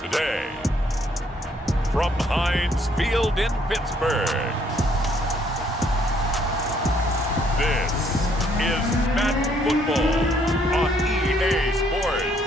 Today, from Heinz Field in Pittsburgh, this is Madden Football on EA Sports.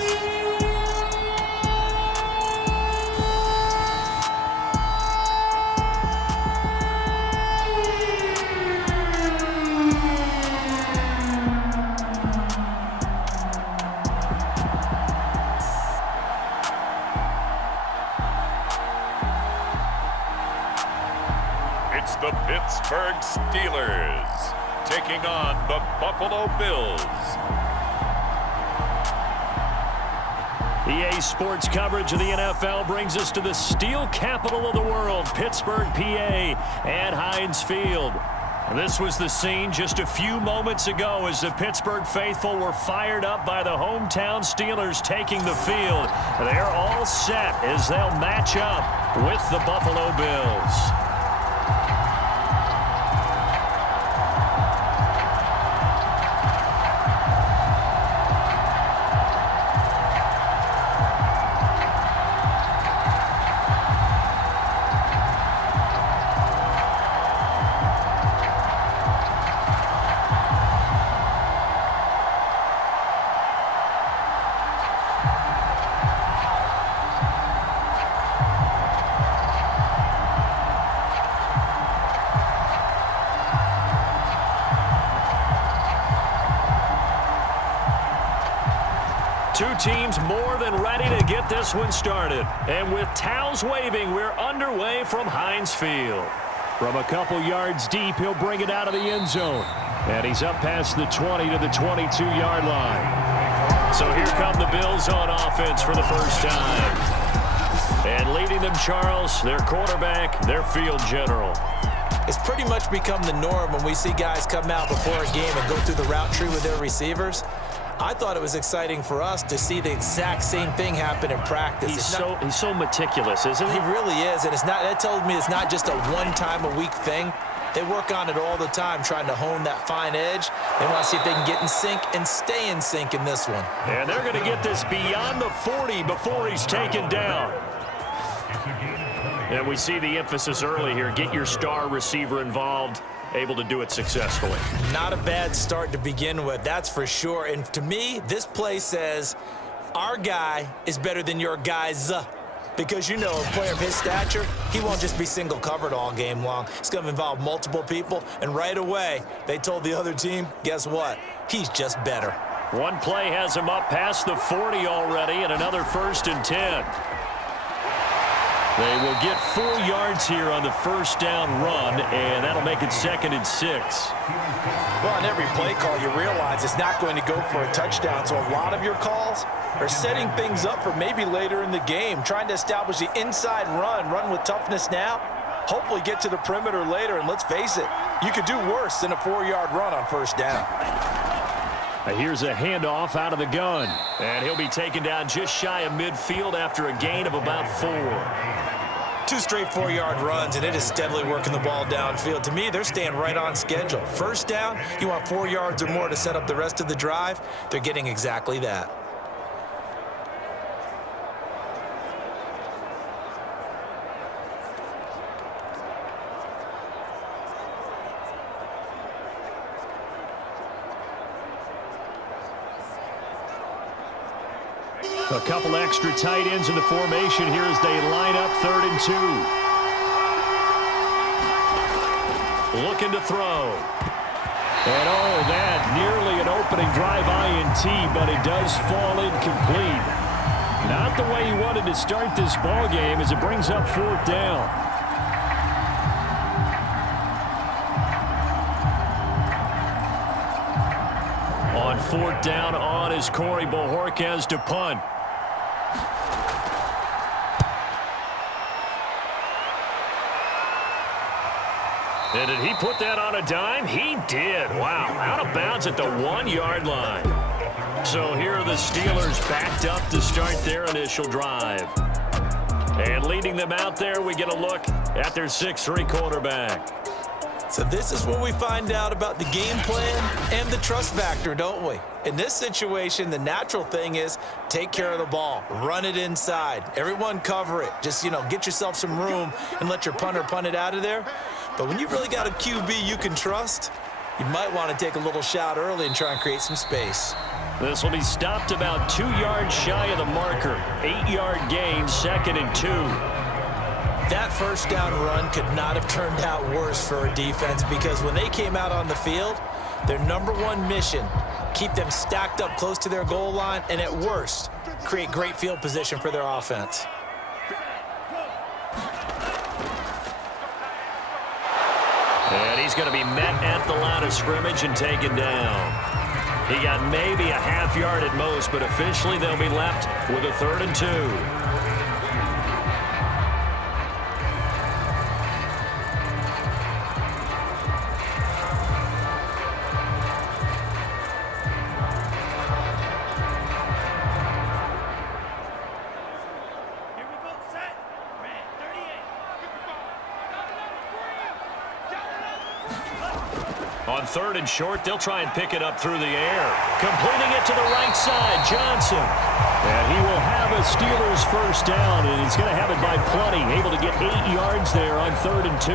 It's the Pittsburgh Steelers taking on the Buffalo Bills. EA Sports coverage of the NFL brings us to the steel capital of the world, Pittsburgh, PA, and Heinz Field. This was the scene just a few moments ago as the Pittsburgh faithful were fired up by the hometown Steelers taking the field. They're all set as they'll match up with the Buffalo Bills. Two teams more than ready to get this one started. And with towels waving, we're underway from Heinz Field. From a couple yards deep, he'll bring it out of the end zone. And he's up past the 20 to the 22-yard line. So here come the Bills on offense for the first time. And leading them, Charles, their quarterback, their field general. It's pretty much become the norm when we see guys come out before a game and go through the route tree with their receivers. I thought it was exciting for us to see the exact same thing happen in practice. He's so meticulous, isn't he? He really is, and that tells me it's not just a one-time-a-week thing. They work on it all the time, trying to hone that fine edge. They want to see if they can get in sync and stay in sync in this one. And they're going to get this beyond the 40 before he's taken down. And we see the emphasis early here. Get your star receiver involved. Able to do it successfully. Not a bad start to begin with, that's for sure. And to me, this play says our guy is better than your guy's. Because, you know, a player of his stature, he won't just be single covered all game long. It's going to involve multiple people. And right away, they told the other team, guess what? He's just better. One play has him up past the 40 already, and another 1st and 10. They will get 4 yards here on the first down run, and that'll make it 2nd and 6. Well, on every play call, you realize it's not going to go for a touchdown, so a lot of your calls are setting things up for maybe later in the game, trying to establish the inside run with toughness now, hopefully get to the perimeter later, and let's face it, you could do worse than a 4-yard run on first down. Here's a handoff out of the gun, and he'll be taken down just shy of midfield after a gain of about 4. 2 straight 4-yard runs, and it is steadily working the ball downfield. To me, they're staying right on schedule. First down, you want 4 yards or more to set up the rest of the drive. They're getting exactly that. A couple extra tight ends in the formation here as they line up 3rd and 2. Looking to throw. And that nearly an opening drive INT, but it does fall incomplete. Not the way he wanted to start this ball game as it brings up 4th down. On 4th down on is Corey Bojorquez to punt. And did he put that on a dime? He did. Wow. Out of bounds at the 1-yard line. So here are the Steelers backed up to start their initial drive. And leading them out there, we get a look at their 6'3" quarterback. So this is when we find out about the game plan and the trust factor, don't we? In this situation, the natural thing is take care of the ball, run it inside. Everyone cover it. Just, get yourself some room and let your punter punt it out of there. But when you've really got a QB you can trust, you might want to take a little shot early and try and create some space. This will be stopped about 2 yards shy of the marker. 8-yard gain, 2nd and 2. That first down run could not have turned out worse for a defense because when they came out on the field, their number one mission, keep them stacked up close to their goal line, and at worst, create great field position for their offense. And he's going to be met at the line of scrimmage and taken down. He got maybe a half yard at most, but officially they'll be left with a 3rd and 2. On 3rd and short, they'll try and pick it up through the air. Completing it to the right side, Johnson. And he will have a Steelers first down, and he's going to have it by plenty. Able to get 8 yards there on 3rd and 2.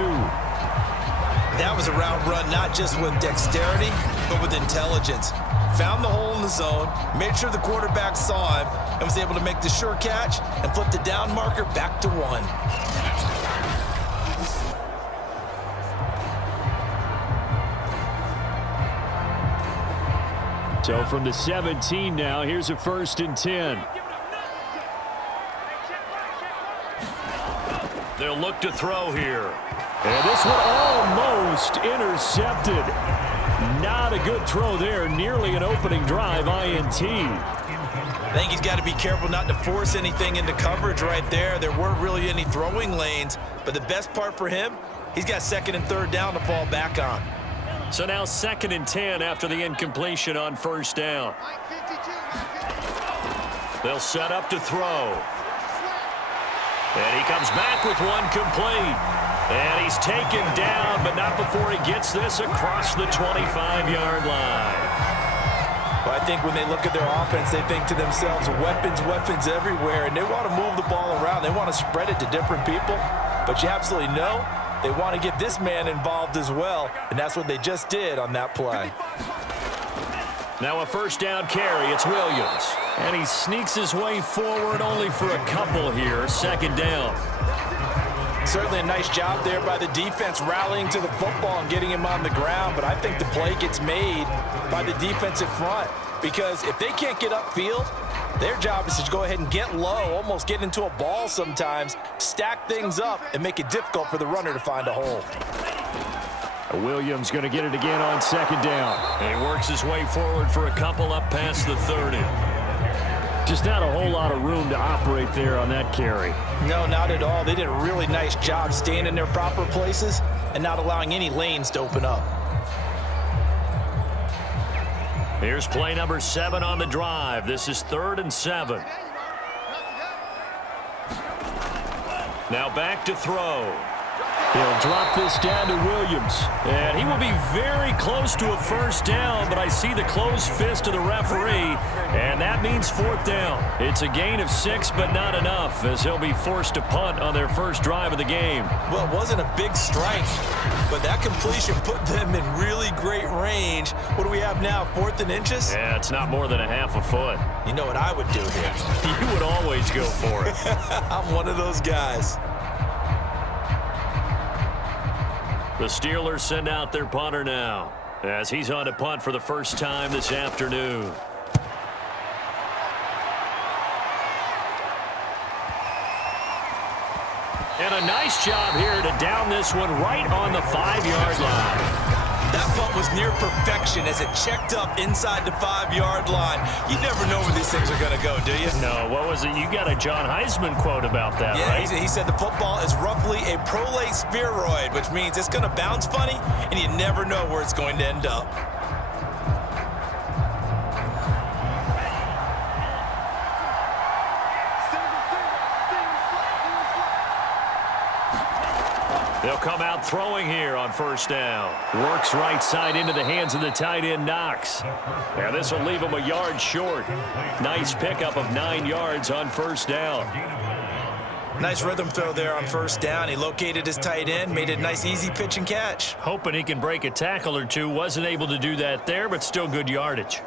That was a route run not just with dexterity, but with intelligence. Found the hole in the zone, made sure the quarterback saw him, and was able to make the sure catch and flip the down marker back to 1. So from the 17 now, here's a 1st and 10. They'll look to throw here. And this one almost intercepted. Not a good throw there. Nearly an opening drive, INT. I think he's got to be careful not to force anything into coverage right there. There weren't really any throwing lanes. But the best part for him, he's got 2nd and 3rd down to fall back on. So now 2nd and 10 after the incompletion on 1st down. They'll set up to throw. And he comes back with one complete. And he's taken down, but not before he gets this across the 25-yard line. Well, I think when they look at their offense, they think to themselves, weapons, weapons everywhere, and they want to move the ball around. They want to spread it to different people, but you absolutely know they want to get this man involved as well, and that's what they just did on that play. Now a 1st down carry. It's Williams. And he sneaks his way forward only for a couple here. 2nd down. Certainly a nice job there by the defense rallying to the football and getting him on the ground, but I think the play gets made by the defensive front because if they can't get upfield, their job is to go ahead and get low, almost get into a ball sometimes, stack things up, and make it difficult for the runner to find a hole. Williams going to get it again on 2nd down. And he works his way forward for a couple up past the 30. Just not a whole lot of room to operate there on that carry. No, not at all. They did a really nice job staying in their proper places and not allowing any lanes to open up. Here's play number 7 on the drive. This is 3rd and 7. Now back to throw. He'll drop this down to Williams. And he will be very close to a 1st down, but I see the closed fist of the referee, and that means 4th down. It's a gain of 6, but not enough, as he'll be forced to punt on their first drive of the game. Well, it wasn't a big strike, but that completion put them in really great range. What do we have now, 4th and inches? Yeah, it's not more than a half a foot. You know what I would do here? You would always go for it. I'm one of those guys. The Steelers send out their punter now, as he's on to punt for the first time this afternoon. And a nice job here to down this one right on the 5-yard line. That punt was near perfection as it checked up inside the 5-yard line. You never know where these things are going to go, do you? No, what was it? You got a John Heisman quote about that, right? Yeah, he said the football is roughly a prolate spheroid, which means it's going to bounce funny, and you never know where it's going to end up. They'll come out throwing here on first down. Works right side into the hands of the tight end, Knox. Now this will leave him a yard short. Nice pickup of 9 yards on first down. Nice rhythm throw there on first down. He located his tight end, made it a nice easy pitch and catch. Hoping he can break a tackle or two. Wasn't able to do that there, but still good yardage.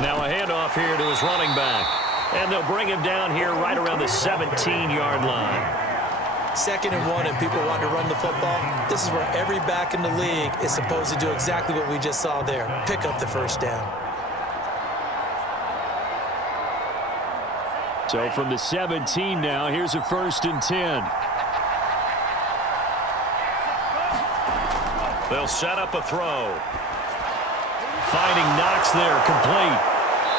Now a handoff here to his running back. And they'll bring him down here right around the 17-yard line. 2nd and 1, and people want to run the football. This is where every back in the league is supposed to do exactly what we just saw there. Pick up the first down. So from the 17 now, here's a 1st and 10. They'll set up a throw. Finding Knox there, complete.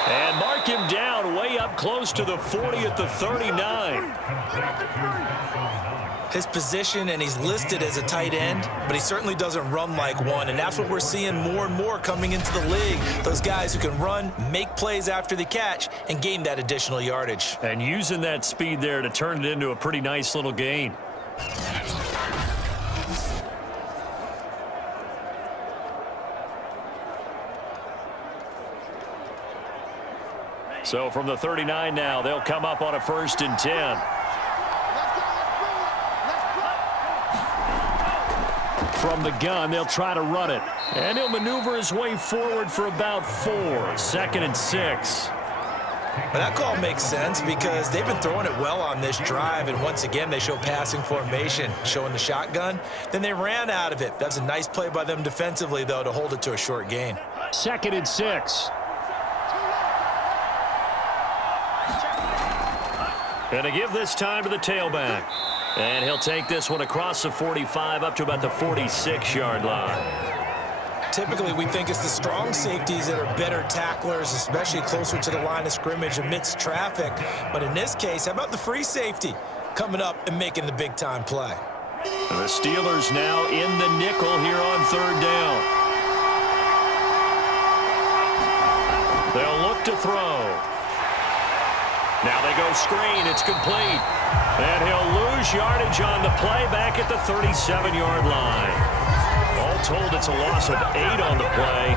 And mark him down way up close to the 40 at the 39. His position, and he's listed as a tight end, but he certainly doesn't run like one, and that's what we're seeing more and more coming into the league. Those guys who can run, make plays after the catch, and gain that additional yardage. And using that speed there to turn it into a pretty nice little gain. So from the 39 now, they'll come up on a 1st and 10. From the gun, they'll try to run it. And he'll maneuver his way forward for about 4. 2nd and 6. But that call makes sense because they've been throwing it well on this drive, and once again they show passing formation, showing the shotgun. Then they ran out of it. That's a nice play by them defensively, though, to hold it to a short gain. 2nd and 6. And to give this time to the tailback. And he'll take this one across the 45 up to about the 46-yard line. Typically, we think it's the strong safeties that are better tacklers, especially closer to the line of scrimmage amidst traffic. But in this case, how about the free safety coming up and making the big-time play? The Steelers now in the nickel here on 3rd down. They'll look to throw. Now they go screen. It's complete. And he'll lose yardage on the play back at the 37-yard line. All told, it's a loss of 8 on the play.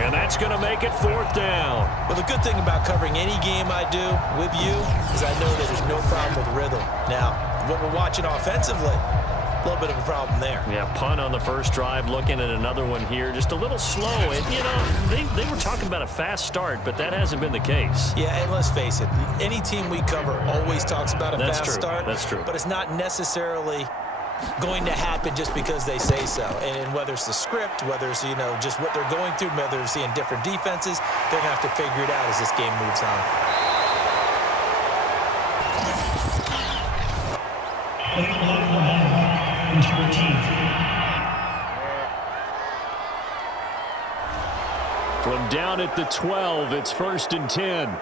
And that's going to make it 4th down. Well, the good thing about covering any game I do with you is I know that there's no problem with rhythm. Now, what we're watching offensively, a little bit of a problem there. Yeah, punt on the first drive, looking at another one here. Just a little slow. And, you know, they were talking about a fast start, but that hasn't been the case. Yeah, and let's face it, any team we cover always talks about a fast start. That's true. But it's not necessarily going to happen just because they say so. And whether it's the script, whether it's, you know, just what they're going through, whether they're seeing different defenses, they're going to have to figure it out as this game moves on. From down at the 12, it's 1st and 10.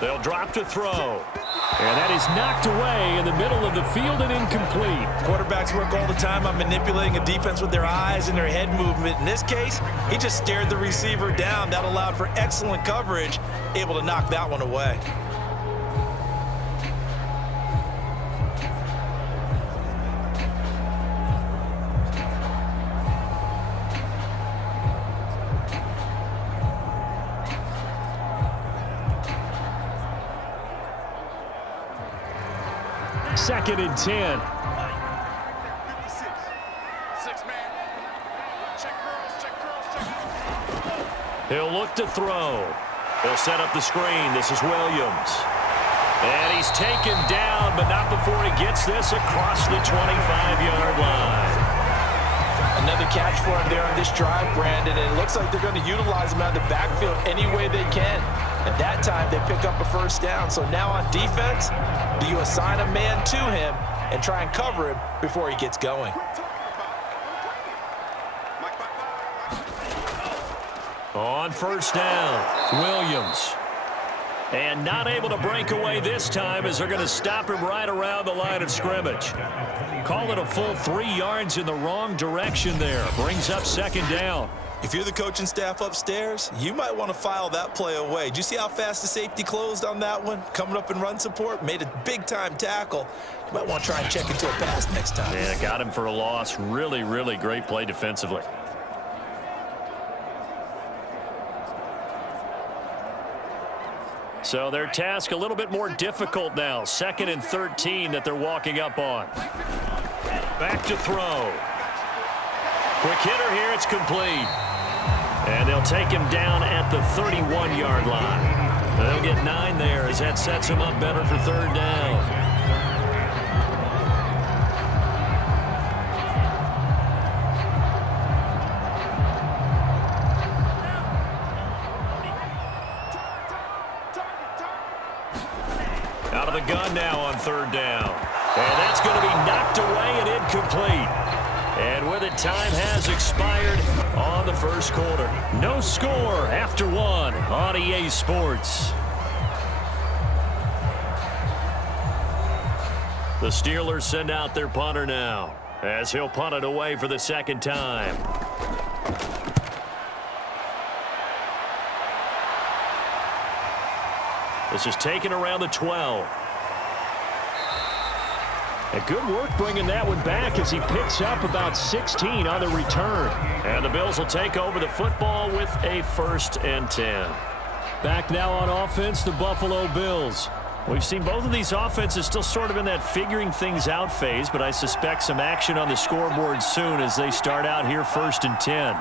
They'll drop to throw. And that is knocked away in the middle of the field and incomplete. Quarterbacks work all the time on manipulating a defense with their eyes and their head movement. In this case, he just stared the receiver down. That allowed for excellent coverage, able to knock that one away. Second and 10. He'll look to throw. He'll set up the screen. This is Williams. And he's taken down, but not before he gets this across the 25-yard line. Another catch for him there on this drive, Brandon, and it looks like they're going to utilize him out of the backfield any way they can. At that time, they pick up a first down. So now on defense, do you assign a man to him and try and cover him before he gets going? On first down, Williams. And not able to break away this time as they're going to stop him right around the line of scrimmage. Call it a full 3 yards in the wrong direction there. Brings up second down. If you're the coaching staff upstairs, you might want to file that play away. Did you see how fast the safety closed on that one? Coming up in run support, made a big-time tackle. You might want to try and check into a pass next time. Yeah, got him for a loss. Really, really great play defensively. So their task a little bit more difficult now. 2nd and 13 that they're walking up on. Back to throw. Quick hitter here. It's complete. And they'll take him down at the 31-yard line. They'll get 9 there as that sets him up better for 3rd down. Out of the gun now on 3rd down. And that's going to be knocked away and incomplete. And with it, time has expired on the first quarter. No score after 1 on EA Sports. The Steelers send out their punter now as he'll punt it away for the 2nd time. This is taken around the 12. And good work bringing that one back as he picks up about 16 on the return. And the Bills will take over the football with a 1st and 10. Back now on offense, the Buffalo Bills. We've seen both of these offenses still sort of in that figuring things out phase, but I suspect some action on the scoreboard soon as they start out here 1st and 10.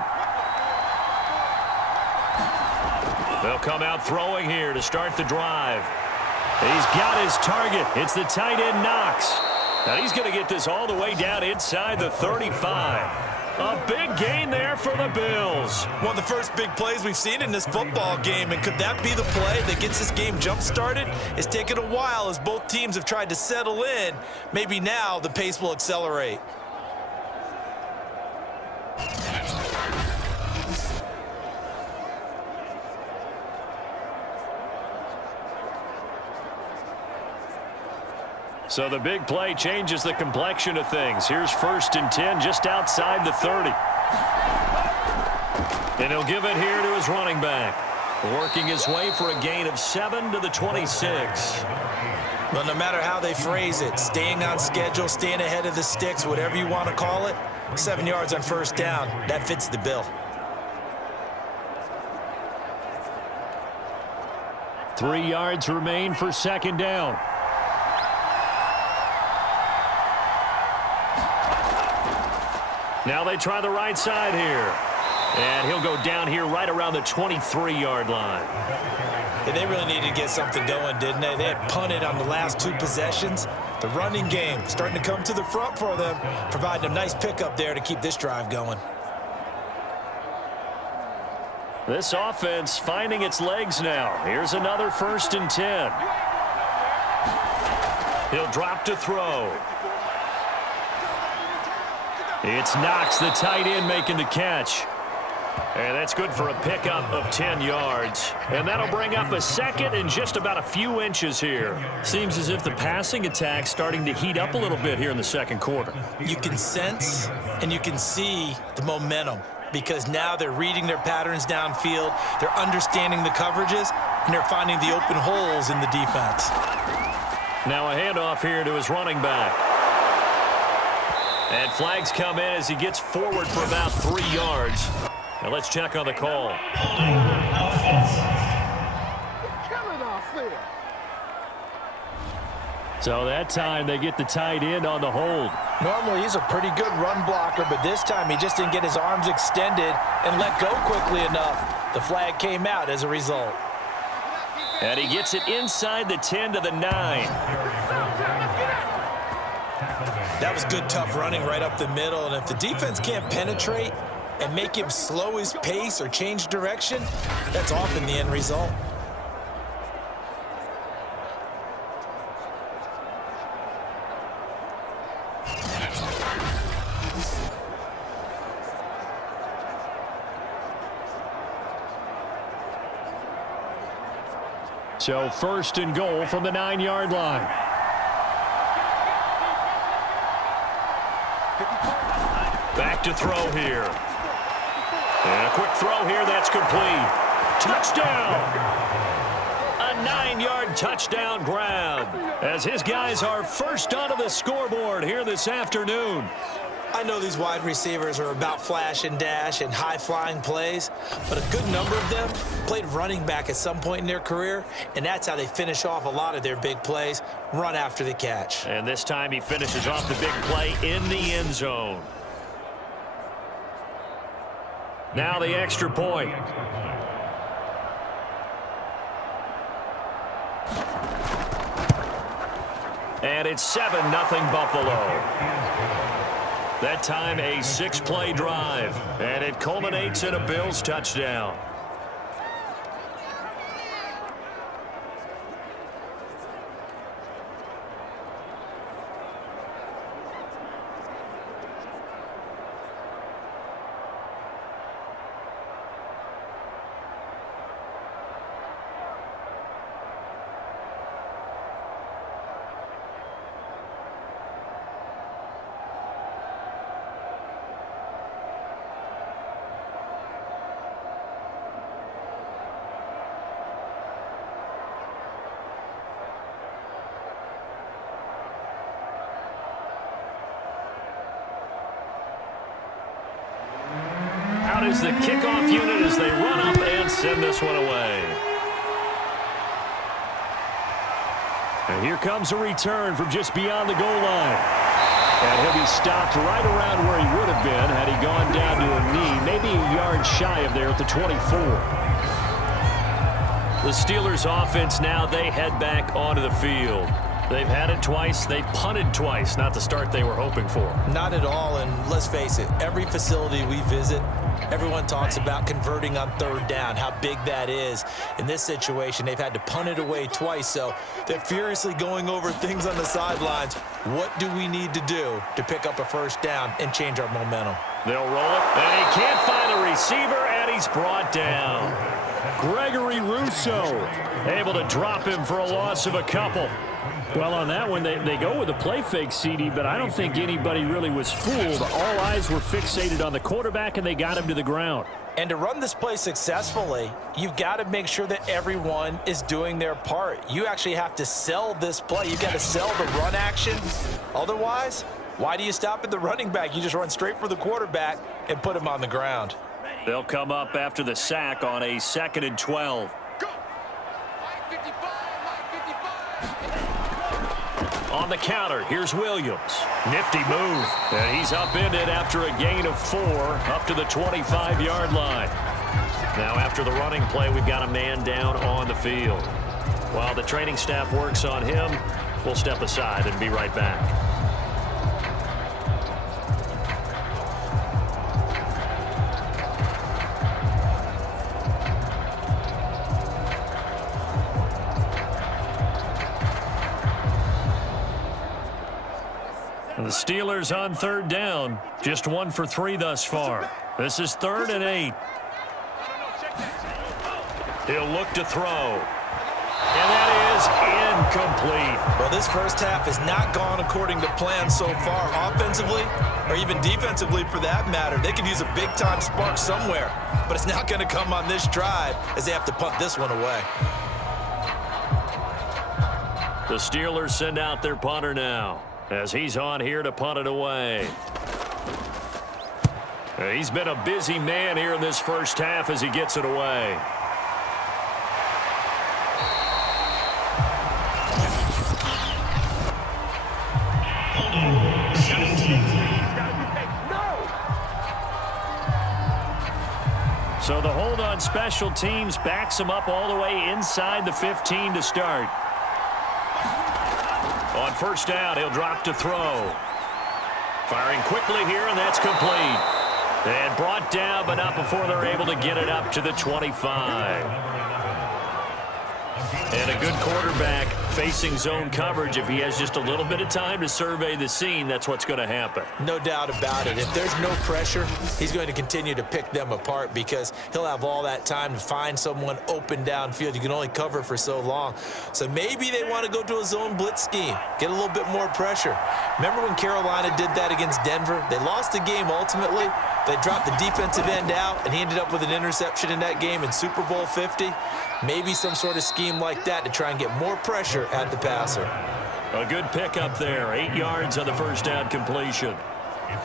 They'll come out throwing here to start the drive. He's got his target. It's the tight end Knox. Now he's going to get this all the way down inside the 35. A big gain there for the Bills. One of the first big plays we've seen in this football game, and could that be the play that gets this game jump-started? It's taken a while as both teams have tried to settle in. Maybe now the pace will accelerate. So the big play changes the complexion of things. Here's 1st and 10 just outside the 30. And he'll give it here to his running back. Working his way for a gain of 7 to the 26. Well, no matter how they phrase it, staying on schedule, staying ahead of the sticks, whatever you want to call it, 7 yards on 1st down, that fits the bill. 3 yards remain for 2nd down. Now they try the right side here. And he'll go down here right around the 23-yard line. Yeah, they really needed to get something going, didn't they? They had punted on the last 2 possessions. The running game starting to come to the front for them, providing a nice pickup there to keep this drive going. This offense finding its legs now. Here's another 1st and 10. He'll drop to throw. It's Knox, the tight end, making the catch. And that's good for a pickup of 10 yards. And that'll bring up a 2nd and just about a few inches here. Seems as if the passing attack's starting to heat up a little bit here in the 2nd quarter. You can sense and you can see the momentum because now they're reading their patterns downfield, they're understanding the coverages, and they're finding the open holes in the defense. Now a handoff here to his running back. And flags come in as he gets forward for about 3 yards. Now let's check on the call. So that time they get the tight end on the hold. Normally he's a pretty good run blocker, but this time he just didn't get his arms extended and let go quickly enough. The flag came out as a result. And he gets it inside the 10 to the 9. That was good, tough running right up the middle. And if the defense can't penetrate and make him slow his pace or change direction, that's often the end result. So first and goal from the 9-yard line. Back to throw here. And a quick throw here that's complete. Touchdown! A 9-yard touchdown grab as his guys are first onto the scoreboard here this afternoon. I know these wide receivers are about flash and dash and high-flying plays, but a good number of them played running back at some point in their career, and that's how they finish off a lot of their big plays, run after the catch. And this time he finishes off the big play in the end zone. Now the extra point. And it's 7-0 Buffalo. That time a 6-play drive, and it culminates in a Bills touchdown. Out is the kickoff unit as they run up and send this one away. And here comes a return from just beyond the goal line. And he'll be stopped right around where he would have been had he gone down to a knee, maybe a yard shy of there at the 24. The Steelers offense now, they head back onto the field. They've had it twice. They've punted twice. Not the start they were hoping for. Not at all, and let's face it, every facility we visit, everyone talks about converting on third down, how big that is. In this situation, they've had to punt it away twice, so they're furiously going over things on the sidelines. What do we need to do to pick up a first down and change our momentum? They'll roll it, and he can't find a receiver, and he's brought down. Gregory Rousseau able to drop him for a loss of a couple. Well, on that one, they go with a play fake, CD, but I don't think anybody really was fooled. All eyes were fixated on the quarterback, and they got him to the ground. And to run this play successfully, you've got to make sure that everyone is doing their part. You actually have to sell this play. You've got to sell the run action. Otherwise, why do you stop at the running back? You just run straight for the quarterback and put him on the ground. They'll come up after the sack on a 2nd and 12. On the counter, here's Williams. Nifty move. And he's upended after a gain of 4 up to the 25-yard line. Now after the running play, we've got a man down on the field. While the training staff works on him, we'll step aside and be right back. The Steelers on third down, just 1 for 3 thus far. This is 3rd and 8. He'll look to throw. And that is incomplete. Well, this first half has not gone according to plan so far, offensively or even defensively for that matter. They could use a big-time spark somewhere, but it's not going to come on this drive as they have to punt this one away. The Steelers send out their punter now, as he's on here to punt it away. He's been a busy man here in this first half as he gets it away. So the hold on special teams backs him up all the way inside the 15 to start. On first down, he'll drop to throw. Firing quickly here, and that's complete. And brought down, but not before they're able to get it up to the 25. And a good quarterback facing zone coverage. If he has just a little bit of time to survey the scene, that's what's going to happen. No doubt about it. If there's no pressure, he's going to continue to pick them apart because he'll have all that time to find someone open downfield. You can only cover for so long. So maybe they want to go to a zone blitz scheme, get a little bit more pressure. Remember when Carolina did that against Denver? They lost the game ultimately. They dropped the defensive end out, and he ended up with an interception in that game in Super Bowl 50. Maybe some sort of scheme like that to try and get more pressure at the passer. A good pickup there. 8 yards on the first down completion.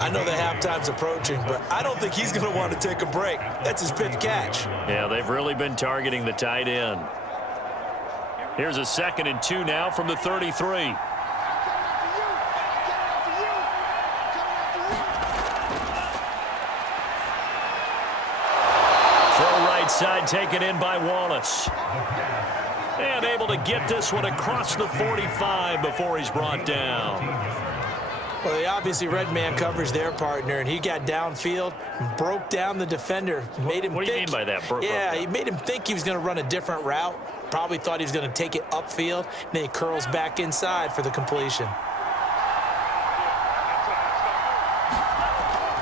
I know the halftime's approaching, but I don't think he's going to want to take a break. That's his 5th catch. Yeah, they've really been targeting the tight end. Here's a 2nd and 2 now from the 33. Side taken in by Wallace. And able to get this one across the 45 before he's brought down. Well, they obviously read man coverage their partner, and he got downfield, broke down the defender, made him What do you mean by that? Yeah, he made him think he was going to run a different route. Probably thought he was going to take it upfield. And then he curls back inside for the completion.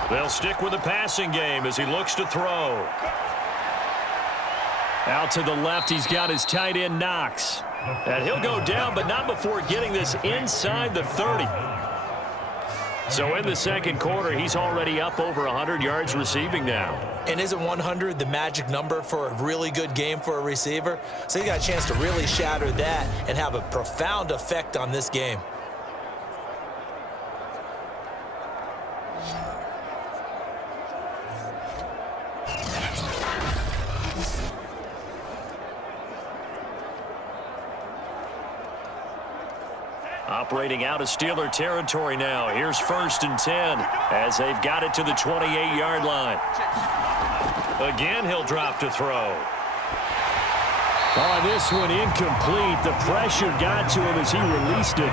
They'll stick with the passing game as he looks to throw. Out to the left, he's got his tight end, Knox. And he'll go down, but not before getting this inside the 30. So in the second quarter, he's already up over 100 yards receiving now. And isn't 100 the magic number for a really good game for a receiver? So he got a chance to really shatter that and have a profound effect on this game. Operating out of Steeler territory now. Here's 1st and 10 as they've got it to the 28-yard line. Again, he'll drop to throw. Oh, this one incomplete. The pressure got to him as he released it.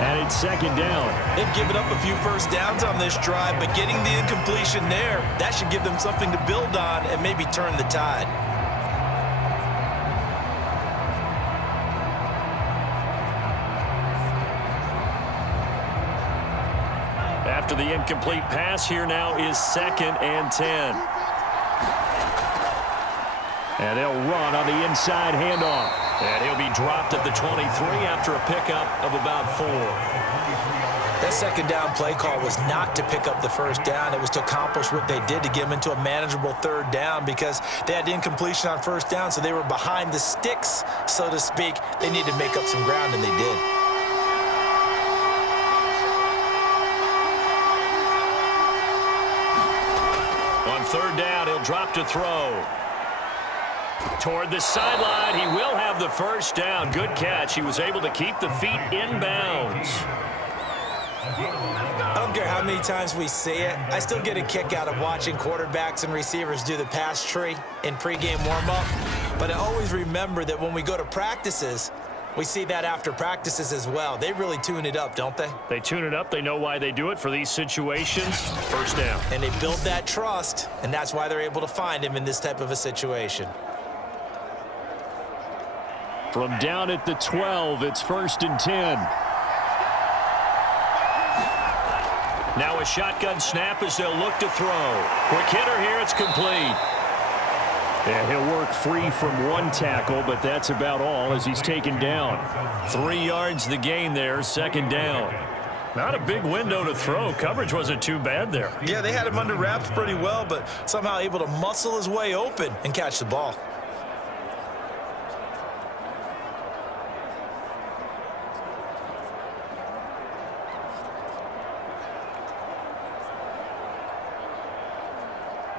And it's 2nd down. They've given up a few first downs on this drive, but getting the incompletion there, that should give them something to build on and maybe turn the tide. After the incomplete pass, here now is 2nd and 10. And they'll run on the inside handoff. And he'll be dropped at the 23 after a pickup of about 4. That 2nd down play call was not to pick up the first down. It was to accomplish what they did to get them into a manageable 3rd down because they had incompletion on 1st down, so they were behind the sticks, so to speak. They needed to make up some ground, and they did. On 3rd down, he'll drop to throw. Toward the sideline, he will have the first down. Good catch. He was able to keep the feet in bounds. I don't care how many times we see it. I still get a kick out of watching quarterbacks and receivers do the pass tree in pregame warm-up. But I always remember that when we go to practices, we see that after practices as well. They really tune it up, don't they? They tune it up. They know why they do it for these situations. First down. And they build that trust, and that's why they're able to find him in this type of a situation. From down at the 12, it's 1st and 10. Now a shotgun snap as they'll look to throw. Quick hitter here, it's complete. Yeah, he'll work free from one tackle, but that's about all as he's taken down. 3 yards the gain there, 2nd down. Not a big window to throw. Coverage wasn't too bad there. Yeah, they had him under wraps pretty well, but somehow able to muscle his way open and catch the ball.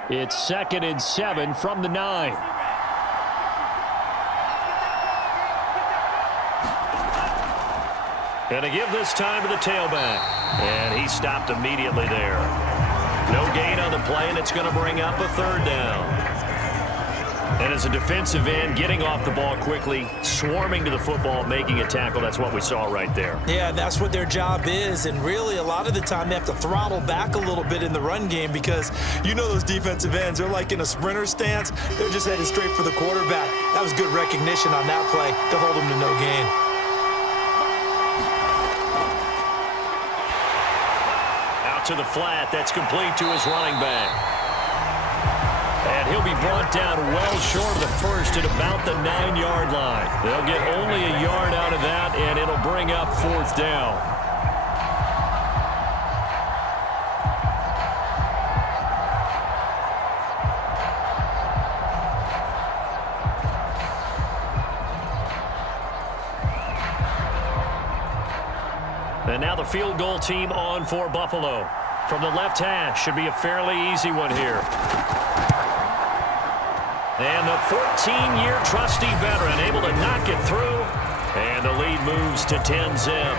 It's 2nd and 7 from the 9. And to give this time to the tailback. And he stopped immediately there. No gain on the play, and it's going to bring up a 3rd down. And as a defensive end, getting off the ball quickly, swarming to the football, making a tackle, that's what we saw right there. Yeah, that's what their job is, and really a lot of the time they have to throttle back a little bit in the run game because you know those defensive ends, they're like in a sprinter stance. They're just headed straight for the quarterback. That was good recognition on that play to hold them to no gain. Out to the flat, that's complete to his running back. And he'll be brought down well short of the first at about the 9-yard line. They'll get only a yard out of that, and it'll bring up 4th down. And now the field goal team on for Buffalo. From the left hash, should be a fairly easy one here. And the 14-year trusty veteran able to knock it through. And the lead moves to 10-zip.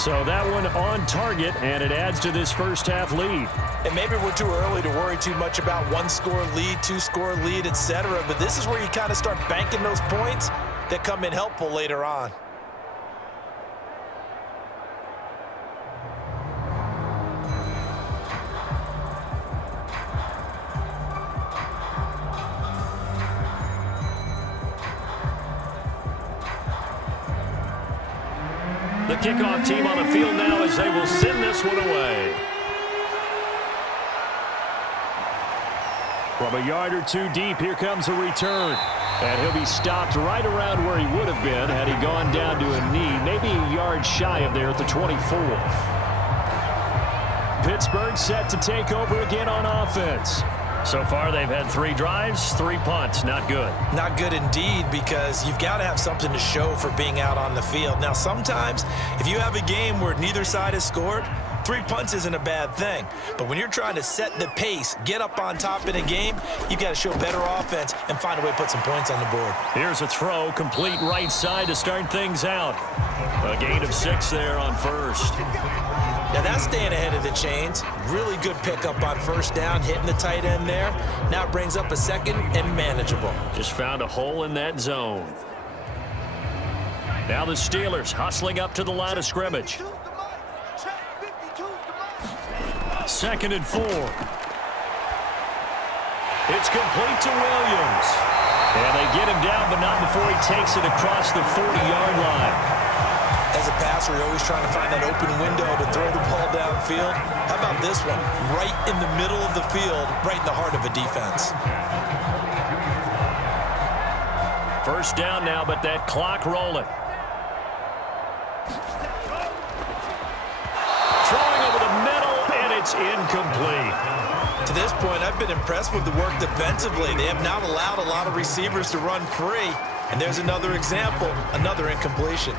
So that one on target, and it adds to this first half lead. And maybe we're too early to worry too much about 1-score lead, 2-score lead, etc. But this is where you kind of start banking those points that come in helpful later on. The kickoff team on the field now as they will send this one away. From a yard or two deep, here comes a return. And he'll be stopped right around where he would have been had he gone down to a knee, maybe a yard shy of there at the 24. Pittsburgh set to take over again on offense. So far, they've had 3 drives, 3 punts. Not good. Not good indeed, because you've got to have something to show for being out on the field. Now, sometimes, if you have a game where neither side has scored, 3 punts isn't a bad thing. But when you're trying to set the pace, get up on top in a game, you've got to show better offense and find a way to put some points on the board. Here's a throw, complete right side to start things out. A gain of 6 there on first. Now that's staying ahead of the chains. Really good pickup on first down, hitting the tight end there. Now it brings up a second and manageable. Just found a hole in that zone. Now the Steelers hustling up to the line of scrimmage. 2nd and 4. It's complete to Williams. And they get him down, but not before he takes it across the 40-yard line. As a passer, you're always trying to find that open window to throw the ball downfield. How about this one? Right in the middle of the field, right in the heart of a defense. First down now, but that clock rolling. Throwing over the middle, and it's incomplete. To this point, I've been impressed with the work defensively. They have not allowed a lot of receivers to run free. And there's another example, another incompletion.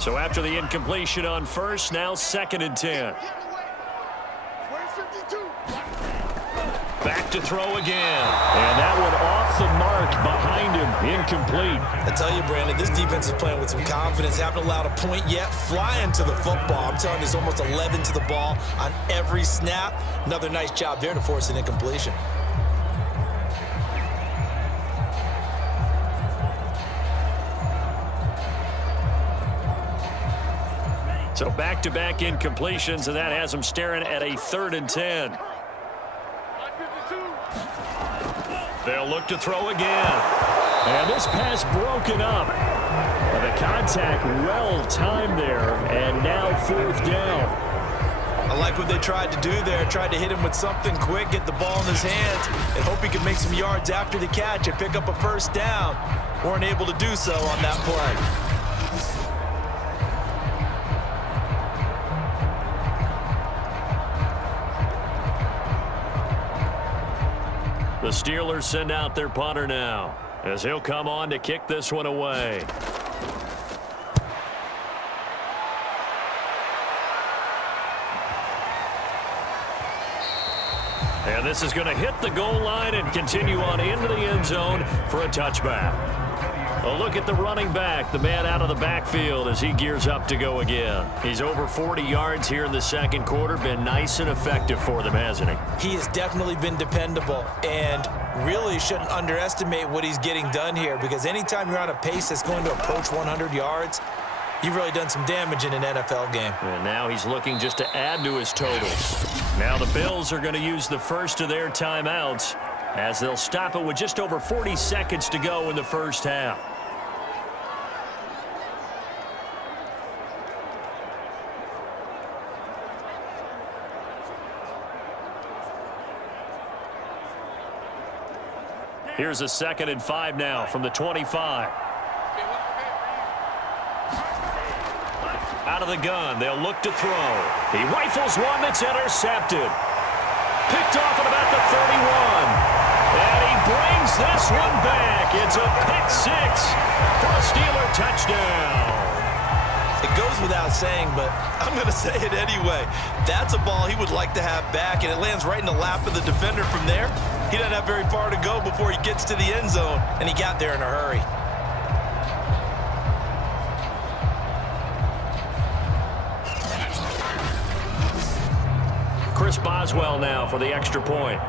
So after the incompletion on first, now 2nd and 10. Back to throw again. And that one off the mark behind him, incomplete. I tell you, Brandon, this defense is playing with some confidence. Haven't allowed a point yet. Flying to the football. I'm telling you, there's almost 11 to the ball on every snap. Another nice job there to force an incompletion. So back-to-back incompletions, and that has them staring at a 3rd and 10. They'll look to throw again. And this pass broken up. The contact well timed there, and now 4th down. I like what they tried to do there. Tried to hit him with something quick, get the ball in his hands, and hope he could make some yards after the catch and pick up a first down. Weren't able to do so on that play. The Steelers send out their punter now, as he'll come on to kick this one away. And this is going to hit the goal line and continue on into the end zone for a touchback. A look at the running back, the man out of the backfield as he gears up to go again. He's over 40 yards here in the second quarter. Been nice and effective for them, hasn't he? He has definitely been dependable, and really shouldn't underestimate what he's getting done here, because anytime you're on a pace that's going to approach 100 yards, you've really done some damage in an NFL game. And now he's looking just to add to his totals. Now the Bills are going to use the first of their timeouts as they'll stop it with just over 40 seconds to go in the first half. Here's a 2nd and 5 now from the 25. Out of the gun, they'll look to throw. He rifles one that's intercepted. Picked off at about the 31. And he brings this one back. It's a pick six for a Steeler touchdown. It goes without saying, but I'm going to say it anyway. That's a ball he would like to have back, and it lands right in the lap of the defender from there. He doesn't have very far to go before he gets to the end zone, and he got there in a hurry. Chris Boswell now for the extra point.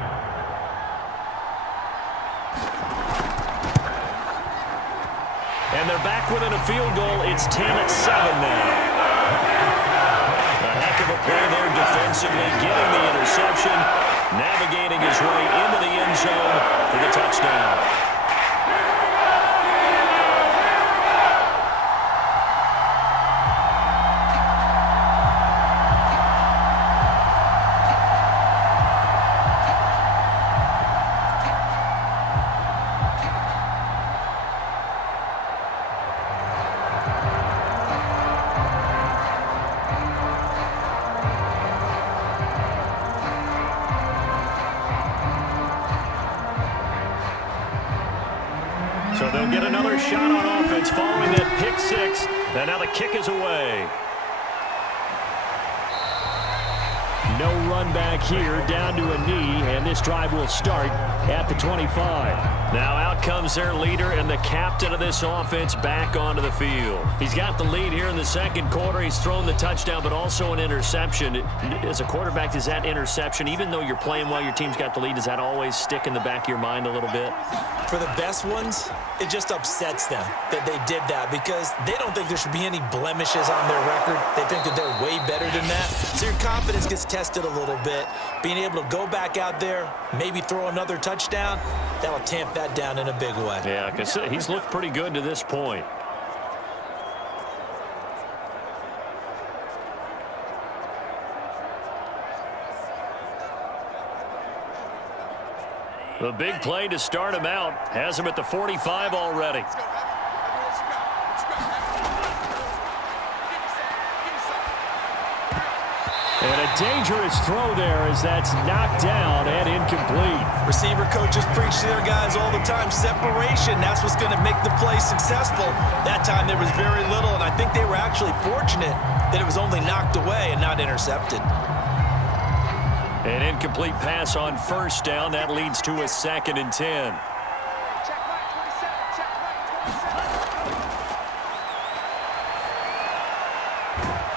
And they're back within a field goal. It's 10-7 now. A heck of a play there defensively, getting the interception, navigating his way into the end zone for the touchdown. So they'll get another shot on offense following that pick six. And now the kick is away. No run back here, down to a knee, and this drive will start at the 25. Now out comes their leader and the captain of this offense back onto the field. He's got the lead here in the second quarter. He's thrown the touchdown, but also an interception. As a quarterback, does that interception, even though you're playing while your team's got the lead, does that always stick in the back of your mind a little bit? For the best ones, it just upsets them that they did that, because they don't think there should be any blemishes on their record. They think that they're way better than that. So your confidence gets tested a little bit. Being able to go back out there, maybe throw another touchdown, that'll tamp that down in a big way. Yeah, because he's looked pretty good to this point. The big play to start him out has him at the 45 already. And a dangerous throw there as that's knocked down and incomplete. Receiver coaches preach to their guys all the time, separation, that's what's going to make the play successful. That time there was very little, and I think they were actually fortunate that it was only knocked away and not intercepted. An incomplete pass on first down. That leads to a 2nd and 10.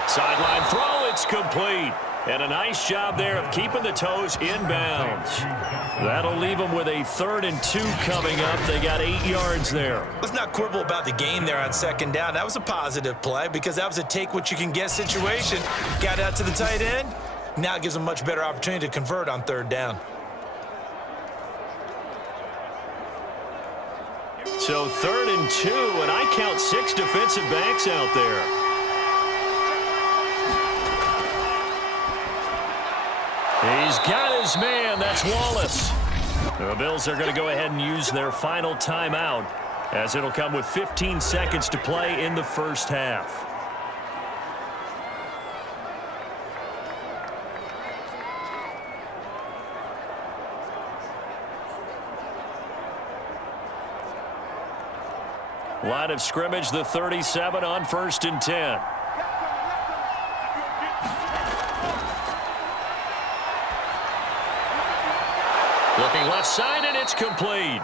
Sideline throw, it's complete. And a nice job there of keeping the toes inbounds. That'll leave them with a 3rd and 2 coming up. They got 8 yards there. Let's not quibble about the gain there on second down. That was a positive play because that was a take-what-you-can-get situation. Got out to the tight end. Now it gives them a much better opportunity to convert on 3rd down. So 3rd and 2, and I count 6 defensive backs out there. He's got his man. That's Wallace. The Bills are going to go ahead and use their final timeout, as it'll come with 15 seconds to play in the first half. Line of scrimmage, the 37 on 1st and 10. Looking left side, and it's complete.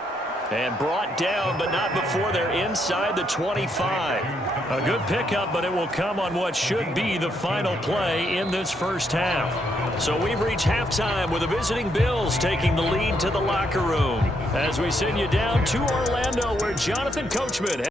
And brought down, but not before they're inside the 25. A good pickup, but it will come on what should be the final play in this first half. So we've reached halftime with the visiting Bills taking the lead to the locker room. As we send you down to Orlando, where Jonathan Coachman